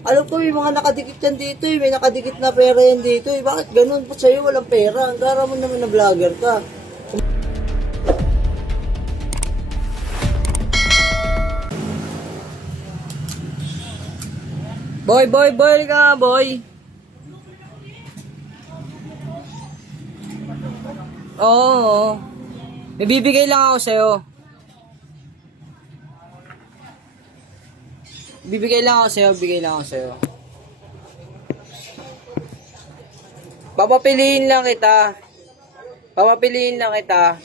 Alam ko may mga nakadikit yan dito eh. May nakadikit na pera yan dito eh. Bakit ganun? Ba't sa'yo walang pera? Ang gara mo naman na vlogger ka. Boy ka, boy. Oo. May bibigay lang ako sa'yo. Bigay lang ako sa'yo. Papapiliin lang kita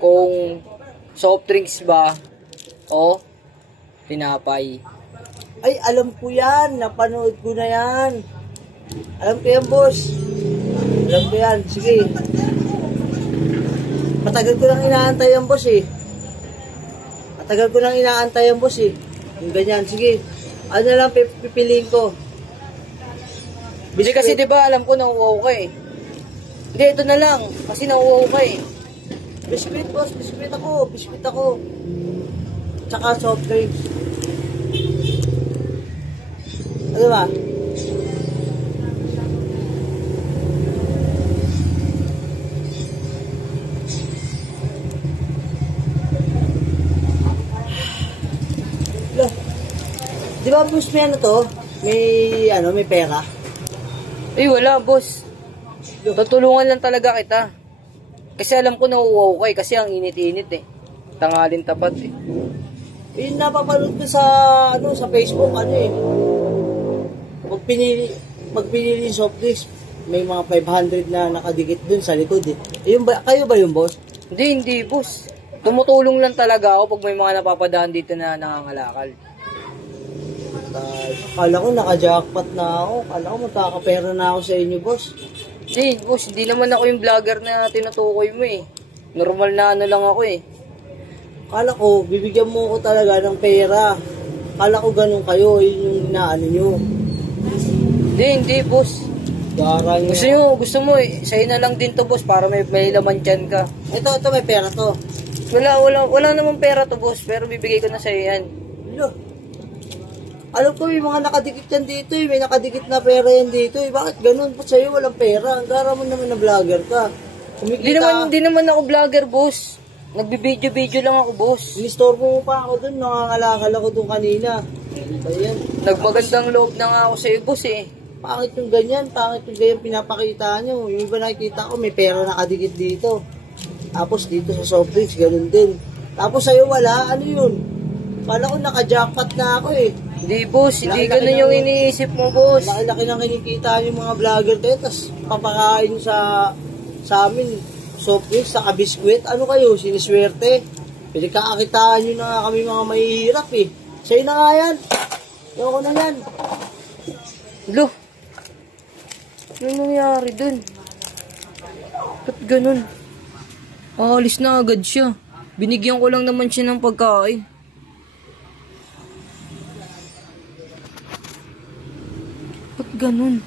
kung soft drinks ba o tinapay. Ay, alam ko yan. Napanood ko na yan. Alam ko yan, boss. Alam ko yan. Sige. Matagal ko lang inaantay yan, boss eh. Yung ganyan. Sige. Ano lang pipiliin ko? Hindi kasi diba alam ko nauuwaw ka eh. Hindi, ito na lang. Kasi nauuwaw ka eh. Biskuit, boss. Biskuit ako. Tsaka soft drinks. Ano ba? Di ba, boss, may ano to? May pera? Eh, wala, boss. Tutulungan lang talaga kita. Kasi alam ko nauuwaw ka eh. Kasi ang init-init eh. Tangalin tapat eh. Yung napapanood ko sa Facebook, pag pinili yung soft drinks, may mga 500 na nakadikit dun sa likod eh. Kayo ba yung boss? Hindi, boss. Tumutulong lang talaga ako pag may mga napapadaan dito na nangangalakal. Kala ko naka-jackpot na ako. Kala ko magkakapera na ako sa inyo, boss. Hindi, boss. Hindi naman ako yung vlogger na tinutukoy mo eh. Normal na ano lang ako eh. Kala ko, bibigyan mo ko talaga ng pera. Kala ko ganun kayo, yun yung inaano nyo. Hindi, boss. Gara nyo. Gusto mo eh. Sa'yo na lang din to, boss, para may laman dyan ka. Ito, may pera to. Wala namang pera to, boss, pero bibigay ko na sa'yo yan. Alam ko may mga nakadikit yan dito eh. May nakadikit na pera yan dito eh. Bakit ganun? Ba't sa'yo walang pera? Ang gara mo naman na vlogger ka. Hindi naman ako vlogger, boss. Nagbibideo lang ako, boss. Inistorbo mo pa ako dun. Nangangalakal ako dun kanina. Ba yan? Nagmagandang loob na nga ako sa'yo, boss eh. Pangit yung ganyan pinapakita nyo. Yung iba nakikita ko may pera nakadikit dito. Tapos dito sa soft drinks, ganun din. Tapos sa'yo wala, ano yun? Kala ko naka-jackpot na ako eh. Hindi, boss. Hindi ganun yung iniisip mo, boss. Laki-laki nang kinikita yung mga vlogger tayo, tapos papakain sa amin, soft drinks, saka biskwit. Ano kayo, siniswerte? Pinagkakakitaan nyo na nga kami mga mahihirap eh. Sa'yo na nga yan. Ayoko na yan. Lo, ano nangyari dun? Ba't ganun? Alis na agad siya. Binigyan ko lang naman siya ng pagkain. Ba't ganun?